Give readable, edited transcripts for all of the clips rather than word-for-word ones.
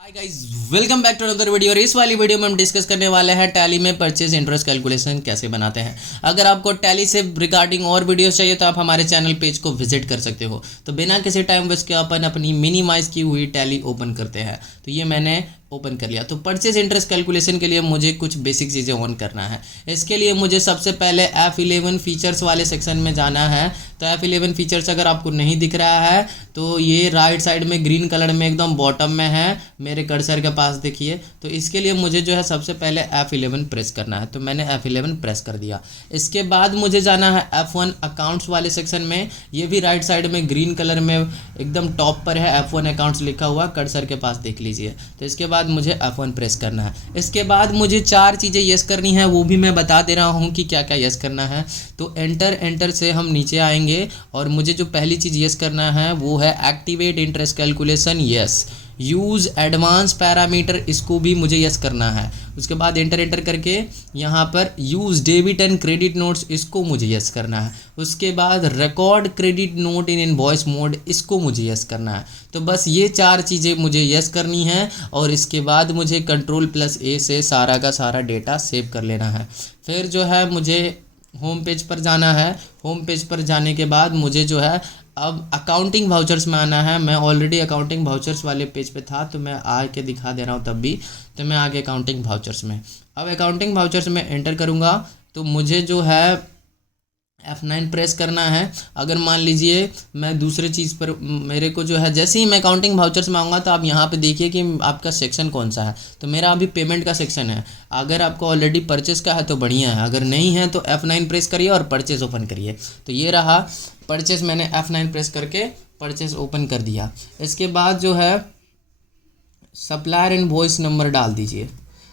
Hi guys, welcome back to another video. और इस वाली वीडियो में हम डिस्कस करने वाले हैं टैली में परचेज इंटरेस्ट कैलकुलेशन कैसे बनाते हैं। अगर आपको टैली से रिगार्डिंग और वीडियोस चाहिए तो आप हमारे चैनल पेज को विजिट कर सकते हो। तो बिना किसी टाइम वेस्ट के अपन अपनी मिनिमाइज की हुई टैली ओपन करते हैं। तो ये मैंने ओपन कर लिया। तो परचेज इंटरेस्ट कैलकुलेशन के लिए मुझे कुछ बेसिक चीज़ें ऑन करना है। इसके लिए मुझे सबसे पहले F11 फीचर्स वाले सेक्शन में जाना है। तो F11 फीचर्स अगर आपको नहीं दिख रहा है तो ये राइट साइड में ग्रीन कलर में एकदम बॉटम में है, मेरे कर्सर के पास देखिए। तो इसके लिए मुझे जो है सबसे पहले F11 प्रेस करना है। तो मैंने F11 प्रेस कर दिया। इसके बाद मुझे जाना है F1 अकाउंट्स वाले सेक्शन में। ये भी राइट साइड में ग्रीन कलर में एकदम टॉप पर है, F1 अकाउंट्स लिखा हुआ, कर्सर के पास देख लीजिए। तो इसके बाद मुझे F1 प्रेस करना है। इसके बाद मुझे चार चीज़ें यस करनी है, वो भी मैं बता दे रहा हूँ कि क्या क्या यस करना है। तो एंटर से हम नीचे आएंगे और मुझे जो पहली चीज़ यस करना है वो है activate interest calculation, yes. Use advance parameter, इसको भी मुझे यस करना है। उसके बाद एंटर करके यहाँ पर use debit and credit notes, इसको मुझे यस करना है। उसके बाद record credit note in invoice mode, इसको मुझे यस करना है। तो बस ये चार चीज़ें मुझे यस करनी है और इसके बाद मुझे Ctrl+A से सारा का सारा डेटा सेव कर लेना है। फिर जो है मुझे होम पेज पर जाना है। होम पेज पर जाने के बाद मुझे जो है अब अकाउंटिंग वाउचर्स में आना है। मैं ऑलरेडी अकाउंटिंग वाउचर्स वाले पेज पे था तो मैं आके दिखा दे रहा हूँ तब भी। तो मैं आगे अकाउंटिंग वाउचर्स में, अब अकाउंटिंग वाउचर्स में एंटर करूँगा तो मुझे जो है F9 प्रेस करना है। अगर मान लीजिए मैं दूसरे चीज़ पर, मेरे को जो है जैसे ही मैं अकाउंटिंग वाउचर्स में आऊँगा तो आप यहाँ पे देखिए कि आपका सेक्शन कौन सा है। तो मेरा अभी पेमेंट का सेक्शन है। अगर आपको ऑलरेडी परचेस का है तो बढ़िया है, अगर नहीं है तो F9 प्रेस करिए और परचेस ओपन करिए। तो ये रहा परचेस, मैंने F9 प्रेस करके परचेस ओपन कर दिया। इसके बाद जो है सप्लायर इनवॉइस नंबर डाल दीजिए।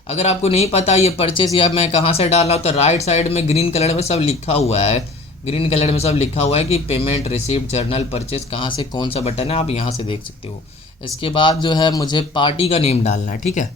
अगर आपको नहीं पता ये परचेस या मैं कहाँ से डाल रहा हूँ तो राइट साइड में ग्रीन कलर में सब लिखा हुआ है, ग्रीन कलर में सब लिखा हुआ है कि पेमेंट, रिसिप्ट, जर्नल, परचेस कहाँ से कौन सा बटन है, आप यहाँ से देख सकते हो। इसके बाद जो है मुझे पार्टी का नेम डालना है, ठीक है।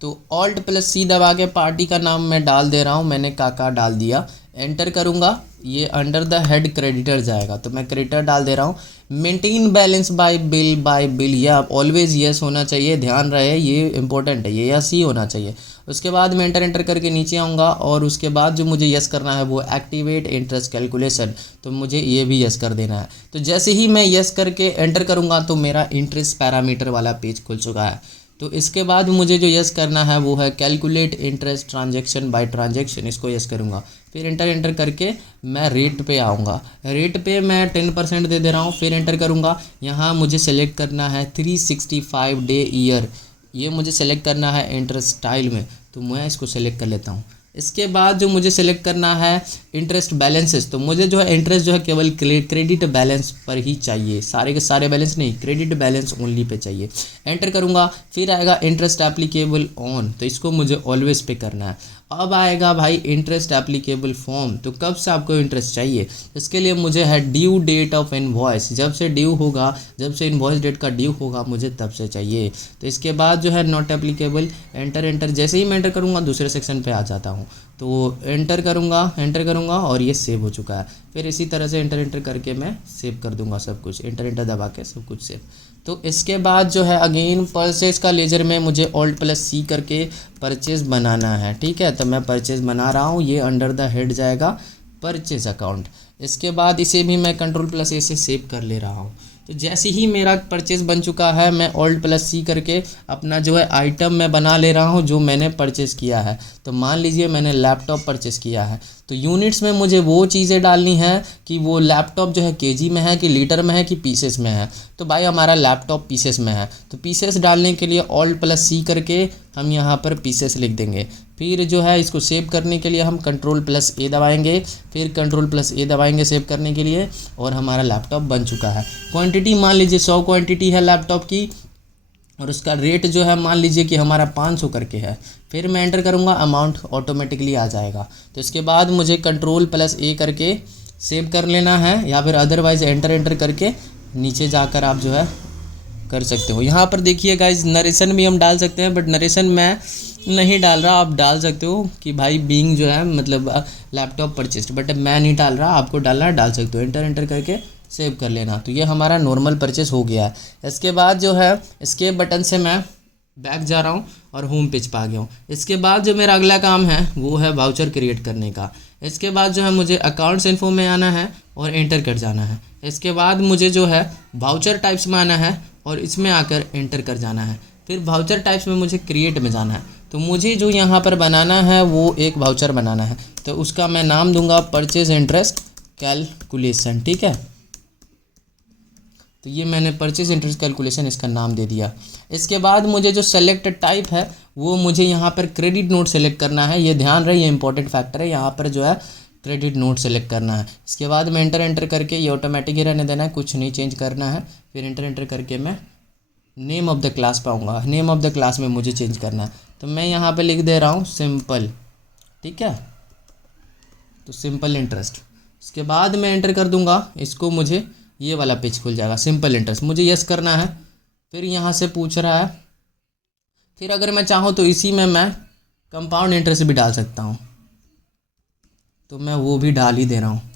तो Alt+C दबा के पार्टी का नाम मैं डाल दे रहा हूँ, मैंने काका डाल दिया। एंटर करूँगा, ये अंडर द हेड क्रेडिटर जाएगा तो मैं क्रेडिटर डाल दे रहा हूँ। मेंटेन बैलेंस बाय बिल, ये आप ऑलवेज यस होना चाहिए, ध्यान रहे ये इंपॉर्टेंट है, ये यस ही होना चाहिए। उसके बाद मैं एंटर करके नीचे आऊँगा और उसके बाद जो मुझे यस करना है वो एक्टिवेट इंटरेस्ट कैलकुलेशन, तो मुझे ये भी यस कर देना है। तो जैसे ही मैं यस करके एंटर करूँगा तो मेरा इंटरेस्ट पैरामीटर वाला पेज खुल चुका है। तो इसके बाद मुझे जो यस करना है वो है calculate interest transaction bye transaction, इसको यस करूँगा। फिर एंटर करके मैं रेट पे आऊँगा, रेट पे मैं 10% दे रहा हूँ। फिर एंटर करूँगा, यहाँ मुझे सेलेक्ट करना है 365 डे ईयर, ये मुझे सेलेक्ट करना है इंटरेस्ट स्टाइल में, तो मैं इसको सेलेक्ट कर लेता हूँ। इसके बाद जो मुझे सेलेक्ट करना है इंटरेस्ट बैलेंसेस, तो मुझे जो है इंटरेस्ट जो है केवल क्रेडिट बैलेंस पर ही चाहिए, सारे के सारे बैलेंस नहीं, क्रेडिट बैलेंस ओनली पे चाहिए। एंटर करूँगा, फिर आएगा इंटरेस्ट एप्लीकेबल ऑन, तो इसको मुझे ऑलवेज पे करना है। अब आएगा भाई इंटरेस्ट एप्लीकेबल फॉर्म, तो कब से आपको इंटरेस्ट चाहिए, इसके लिए मुझे है ड्यू डेट ऑफ इनवॉइस, जब से ड्यू होगा, जब से इनवॉइस डेट का ड्यू होगा मुझे तब से चाहिए। तो इसके बाद जो है नॉट एप्लीकेबल, एंटर जैसे ही मैं एंटर करूँगा दूसरे सेक्शन पे आ जाता हूँ। तो एंटर करूँगा और ये सेव हो चुका है। फिर इसी तरह से एंटर करके मैं सेव कर दूँगा सब कुछ, एंटर दबा के सब कुछ सेव। तो इसके बाद जो है अगेन परचेज का लेजर में मुझे Alt+C करके परचेज बनाना है, ठीक है। तो मैं परचेज बना रहा हूँ, ये अंडर द हेड जाएगा परचेज अकाउंट। इसके बाद इसे भी मैं Ctrl+A से सेव कर ले रहा हूँ। तो जैसे ही मेरा परचेज़ बन चुका है मैं Alt+C करके अपना जो है आइटम मैं बना ले रहा हूँ जो मैंने परचेज़ किया है। तो मान लीजिए मैंने लैपटॉप परचेज़ किया है, तो यूनिट्स में मुझे वो चीज़ें डालनी है कि वो लैपटॉप जो है केजी में है कि लीटर में है कि पीसेस में है। तो भाई हमारा लैपटॉप पीसेस में है, तो पीसेस डालने के लिए Alt+C करके हम यहाँ पर पीसेस लिख देंगे। फिर जो है इसको सेव करने के लिए हम Ctrl+A दबाएंगे, फिर Ctrl+A दबाएंगे सेव करने के लिए, और हमारा लैपटॉप बन चुका है। क्वांटिटी मान लीजिए 100 क्वांटिटी है लैपटॉप की, और उसका रेट जो है मान लीजिए कि हमारा 500 करके है। फिर मैं एंटर करूँगा, अमाउंट ऑटोमेटिकली आ जाएगा। तो इसके बाद मुझे Ctrl+A करके सेव कर लेना है, या फिर अदरवाइज़ एंटर करके नीचे जाकर आप जो है कर सकते हो। यहाँ पर देखिए गाइज, नरेशन भी हम डाल सकते हैं, बट नरेशन मैं नहीं डाल रहा, आप डाल सकते हो कि भाई बीइंग जो है मतलब लैपटॉप परचेस्ड, बट मैं नहीं डाल रहा, आपको डालना है डाल सकते हो। एंटर करके सेव कर लेना। तो ये हमारा नॉर्मल परचेस हो गया है। इसके बाद जो है एस्केप बटन से मैं बैक जा रहा हूँ और होम पेज पे आ गया हूँ। इसके बाद जो मेरा अगला काम है वो है वाउचर क्रिएट करने का। इसके बाद जो है मुझे अकाउंट्स इन्फो में आना है और एंटर कर जाना है। इसके बाद मुझे जो है वाउचर टाइप्स में आना है और इसमें आकर एंटर कर जाना है। फिर वाउचर टाइप्स में मुझे क्रिएट में जाना है। तो मुझे जो यहाँ पर बनाना है वो एक वाउचर बनाना है, तो उसका मैं नाम दूंगा परचेज इंटरेस्ट कैलकुलेशन। ठीक है, तो ये मैंने परचेज इंटरेस्ट कैलकुलेशन इसका नाम दे दिया। इसके बाद मुझे जो सेलेक्ट टाइप है वो मुझे यहाँ पर क्रेडिट नोट सेलेक्ट करना है। ये ध्यान रहे, ये इंपॉर्टेंट फैक्टर है, यहाँ पर जो है क्रेडिट नोट सेलेक्ट करना है। इसके बाद मैं एंटर करके ये ऑटोमेटिक ही रहने देना है, कुछ नहीं चेंज करना है। फिर एंटर करके मैं नेम ऑफ द क्लास पे आऊँगा। नेम ऑफ द क्लास में मुझे चेंज करना है, तो मैं यहाँ पे लिख दे रहा हूँ सिंपल। ठीक है, तो सिंपल इंटरेस्ट। इसके बाद मैं एंटर कर दूंगा इसको, मुझे ये वाला पेज खुल जाएगा सिंपल इंटरेस्ट। मुझे यस करना है। फिर यहाँ से पूछ रहा है, फिर अगर मैं चाहूँ तो इसी में मैं कंपाउंड इंटरेस्ट भी डाल सकता हूँ, तो मैं वो भी डाल ही दे रहा हूँ।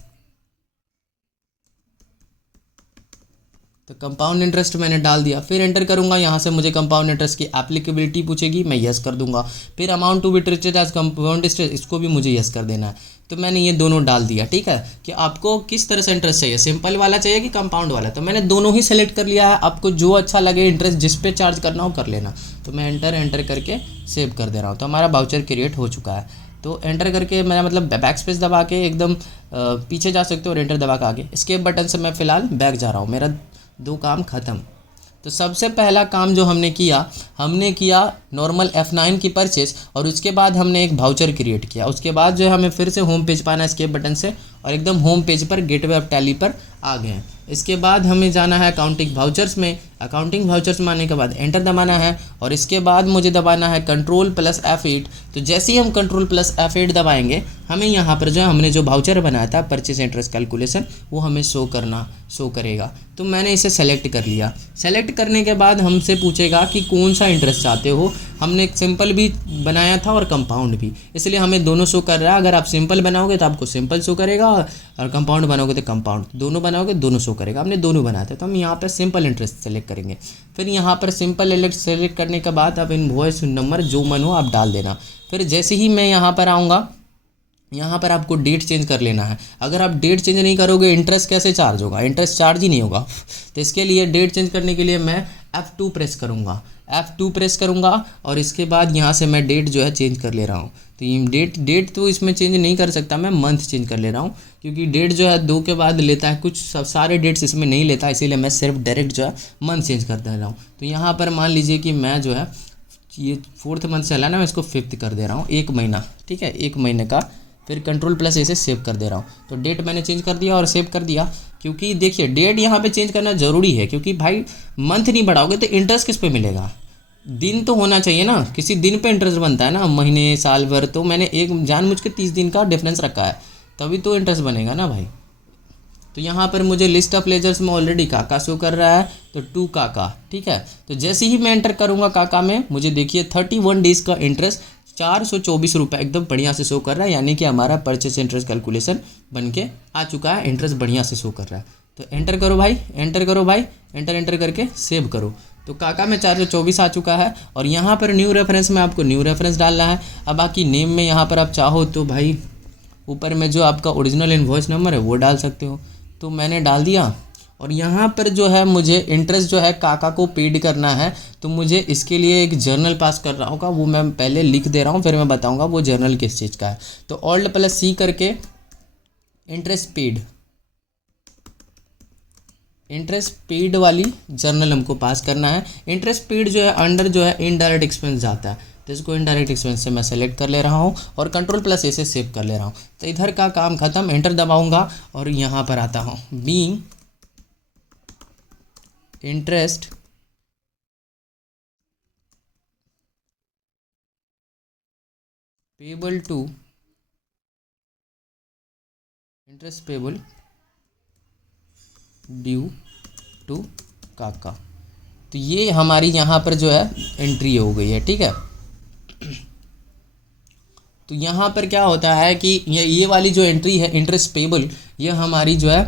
तो कंपाउंड इंटरेस्ट मैंने डाल दिया। फिर एंटर करूंगा, यहाँ से मुझे कंपाउंड इंटरेस्ट की एप्लीकेबिलिटी पूछेगी, मैं यस कर दूंगा। फिर amount to be treated as compound interest, इसको भी मुझे यस कर देना है। तो मैंने ये दोनों डाल दिया। ठीक है, कि आपको किस तरह से इंटरेस्ट चाहिए, सिंपल वाला चाहिए कि कंपाउंड वाला, तो मैंने दोनों ही सेलेक्ट कर लिया है। आपको जो अच्छा लगे इंटरेस्ट जिस पे चार्ज करना हो कर लेना। तो मैं एंटर करके सेव कर दे रहा हूँ। तो हमारा वाउचर क्रिएट हो चुका है। तो एंटर करके मैं मतलब बैक स्पेस दबा के एकदम पीछे जा सकते हो और एंटर दबा के आगे। एस्केप बटन से मैं फ़िलहाल बैक जा रहा हूँ। मेरा दो काम ख़त्म। तो सबसे पहला काम जो हमने किया नॉर्मल F9 की परचेज, और उसके बाद हमने एक वाउचर क्रिएट किया। उसके बाद जो है हमें फिर से होम पेज पाना है एस्केप बटन से, और एकदम होम पेज पर गेटवे ऑफ टैली पर आ गए हैं। इसके बाद हमें जाना है अकाउंटिंग वाउचर्स में। अकाउंटिंग वाउचर्स में आने के बाद एंटर दबाना है, और इसके बाद मुझे दबाना है कंट्रोल प्लस F8। तो जैसे ही हम कंट्रोल प्लस F8 दबाएंगे, हमें यहाँ पर जो है हमने जो वाउचर बनाया था परचेज इंटरेस्ट कैलकुलेशन, वो हमें शो करेगा। तो मैंने इसे सेलेक्ट कर लिया। सेलेक्ट करने के बाद हमसे पूछेगा कि कौन सा इंटरेस्ट चाहते हो। हमने एक सिंपल भी बनाया था और कंपाउंड भी, इसलिए हमें दोनों शो कर रहा है। अगर आप सिंपल बनाओगे तो आपको सिंपल शो करेगा, और कंपाउंड बनाओगे तो कंपाउंड, दोनों बनाओगे दोनों शो करेगा। हमने दोनों बनाया था, तो हम यहाँ पर सिंपल इंटरेस्ट सेलेक्ट करेंगे। फिर यहाँ पर सिंपल सेलेक्ट करने के बाद आप इनवॉइस नंबर जो मन हो आप डाल देना। फिर जैसे ही मैं यहाँ पर आऊँगा, यहाँ पर आपको डेट चेंज कर लेना है। अगर आप डेट चेंज नहीं करोगे इंटरेस्ट कैसे चार्ज होगा, इंटरेस्ट चार्ज ही नहीं होगा। तो इसके लिए डेट चेंज करने के लिए मैं F2 प्रेस करूँगा, और इसके बाद यहाँ से मैं डेट जो है चेंज कर ले रहा हूँ। तो ये डेट तो इसमें चेंज नहीं कर सकता, मैं मंथ चेंज कर ले रहा हूँ, क्योंकि डेट जो है 2 के बाद लेता है, कुछ सारे डेट्स इसमें नहीं लेता, इसीलिए मैं सिर्फ डायरेक्ट जो है मंथ चेंज कर दे रहा हूँ। तो यहाँ पर मान लीजिए कि मैं जो है ये 4th मंथ चला ना, मैं इसको 5th कर दे रहा हूँ, 1 महीना। ठीक है, 1 महीने का। फिर कंट्रोल प्लस ऐसे सेव कर दे रहा हूँ। तो डेट मैंने चेंज कर दिया और सेव कर दिया, क्योंकि देखिए डेट यहाँ पे चेंज करना ज़रूरी है, क्योंकि भाई मंथ नहीं बढ़ाओगे तो इंटरेस्ट किस पे मिलेगा, दिन तो होना चाहिए ना, किसी दिन पे इंटरेस्ट बनता है ना, महीने साल भर। तो मैंने एक जानबूझ के 30 दिन का डिफरेंस रखा है, तभी तो इंटरेस्ट बनेगा ना भाई। तो यहाँ पर मुझे लिस्ट ऑफ लेजर्स में ऑलरेडी काका शो कर रहा है, तो 2 काका। ठीक है, तो जैसे ही मैं एंटर करूँगा काका में, मुझे देखिए 31 डेज़ का इंटरेस्ट 424 रुपये एकदम बढ़िया से शो कर रहा है, यानी कि हमारा परचेस इंटरेस्ट कैलकुलेशन बन के आ चुका है, इंटरेस्ट बढ़िया से शो कर रहा है। तो एंटर करो भाई, एंटर करके सेव करो। तो काका में 424 आ चुका है, और यहाँ पर न्यू रेफरेंस में आपको न्यू रेफरेंस डालना है। अब बाकी नेम में यहाँ पर आप चाहो तो भाई ऊपर में जो आपका ओरिजिनल इनवॉइस नंबर है वो डाल सकते हो। तो मैंने डाल दिया, और यहाँ पर जो है मुझे इंटरेस्ट जो है काका को पेड करना है, तो मुझे इसके लिए एक जर्नल पास कर रहा होगा, वो मैं पहले लिख दे रहा हूँ, फिर मैं बताऊँगा वो जर्नल किस चीज़ का है। तो Alt+C करके इंटरेस्ट पेड वाली जर्नल हमको पास करना है। इंटरेस्ट पेड जो है अंडर जो है इनडायरेक्ट एक्सपेंस जाता है, तो इसको इनडायरेक्ट एक्सपेंस से मैं सेलेक्ट कर ले रहा हूँ, और कंट्रोल+A से सेव कर ले रहा हूँ। तो इधर का काम ख़त्म, एंटर दबाऊँगा और यहाँ पर आता हूँ, being interest payable due to Kaka. तो ये हमारी यहाँ पर जो है एंट्री हो गई है। ठीक है, तो यहाँ पर क्या होता है कि ये वाली जो एंट्री है इंटरेस्ट पेबल, ये हमारी जो है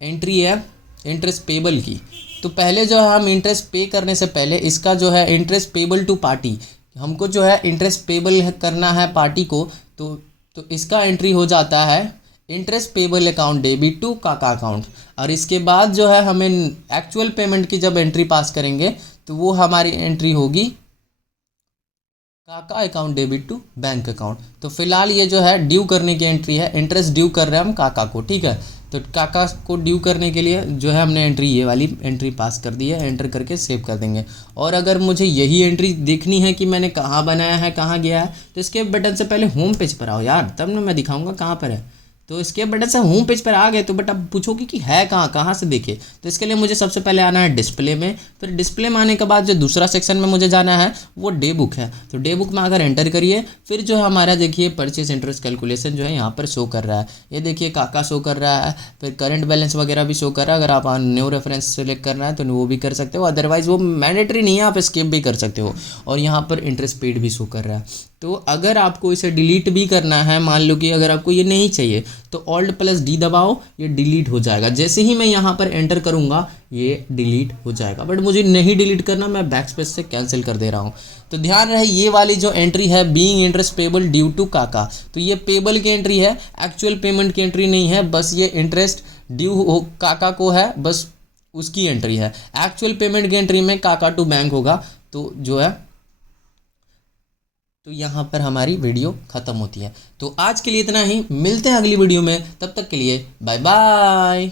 एंट्री है इंटरेस्ट पेबल की। तो पहले जो है हम इंटरेस्ट पे करने से पहले इसका जो है इंटरेस्ट पेबल टू पार्टी, हमको जो है इंटरेस्ट पेबल करना है पार्टी को, तो इसका एंट्री हो जाता है interest payable account debit to Kaka account. और इसके बाद जो है हमें एक्चुअल पेमेंट की जब एंट्री पास करेंगे तो वो हमारी एंट्री होगी Kaka account debit to bank account. तो फिलहाल ये जो है ड्यू करने की एंट्री है, इंटरेस्ट ड्यू कर रहे हैं हम काका को, ठीक है। तो काका को ड्यू करने के लिए जो है हमने एंट्री, ये वाली एंट्री पास कर दी है, एंटर करके सेव कर देंगे। और अगर मुझे यही एंट्री देखनी है कि मैंने कहाँ बनाया है, कहाँ गया है, तो इसके बटन से पहले होम पेज पर आओ यार, तब ना मैं दिखाऊंगा कहाँ पर है। तो इसके बटन से होम पेज पर आ गए तो बट अब पूछोगे कि है कहाँ, कहाँ से देखे, तो इसके लिए मुझे सबसे पहले आना है डिस्प्ले में। फिर डिस्प्ले में आने के बाद जो दूसरा सेक्शन में मुझे जाना है वो डे बुक है। तो डे बुक में अगर एंटर करिए, फिर जो है हमारा देखिए परचेज इंटरेस्ट कैलकुलेशन जो है यहाँ पर शो कर रहा है। ये देखिए काका शो कर रहा है, फिर करंट बैलेंस वगैरह भी शो कर रहा है। अगर आप न्यू रेफरेंस सेलेक्ट करना है तो वो भी कर सकते हो, अदरवाइज वो मैंडेटरी नहीं है, आप स्किप भी कर सकते हो। और यहाँ पर इंटरेस्ट पेड भी शो कर रहा है। तो अगर आपको इसे डिलीट भी करना है, मान लो कि अगर आपको ये नहीं चाहिए तो Alt+D दबाओ, ये डिलीट हो जाएगा। जैसे ही मैं यहाँ पर एंटर करूँगा ये डिलीट हो जाएगा, बट मुझे नहीं डिलीट करना, मैं बैकस्पेस से कैंसिल कर दे रहा हूँ। तो ध्यान रहे ये वाली जो एंट्री है being interest payable due to Kaka, तो ये पेबल की एंट्री है, एक्चुअल पेमेंट की एंट्री नहीं है, बस ये इंटरेस्ट ड्यू काका को है, बस उसकी एंट्री है। एक्चुअल पेमेंट की एंट्री में काका टू बैंक होगा। तो जो है तो यहाँ पर हमारी वीडियो ख़त्म होती है। तो आज के लिए इतना ही, मिलते हैं अगली वीडियो में, तब तक के लिए बाय बाय।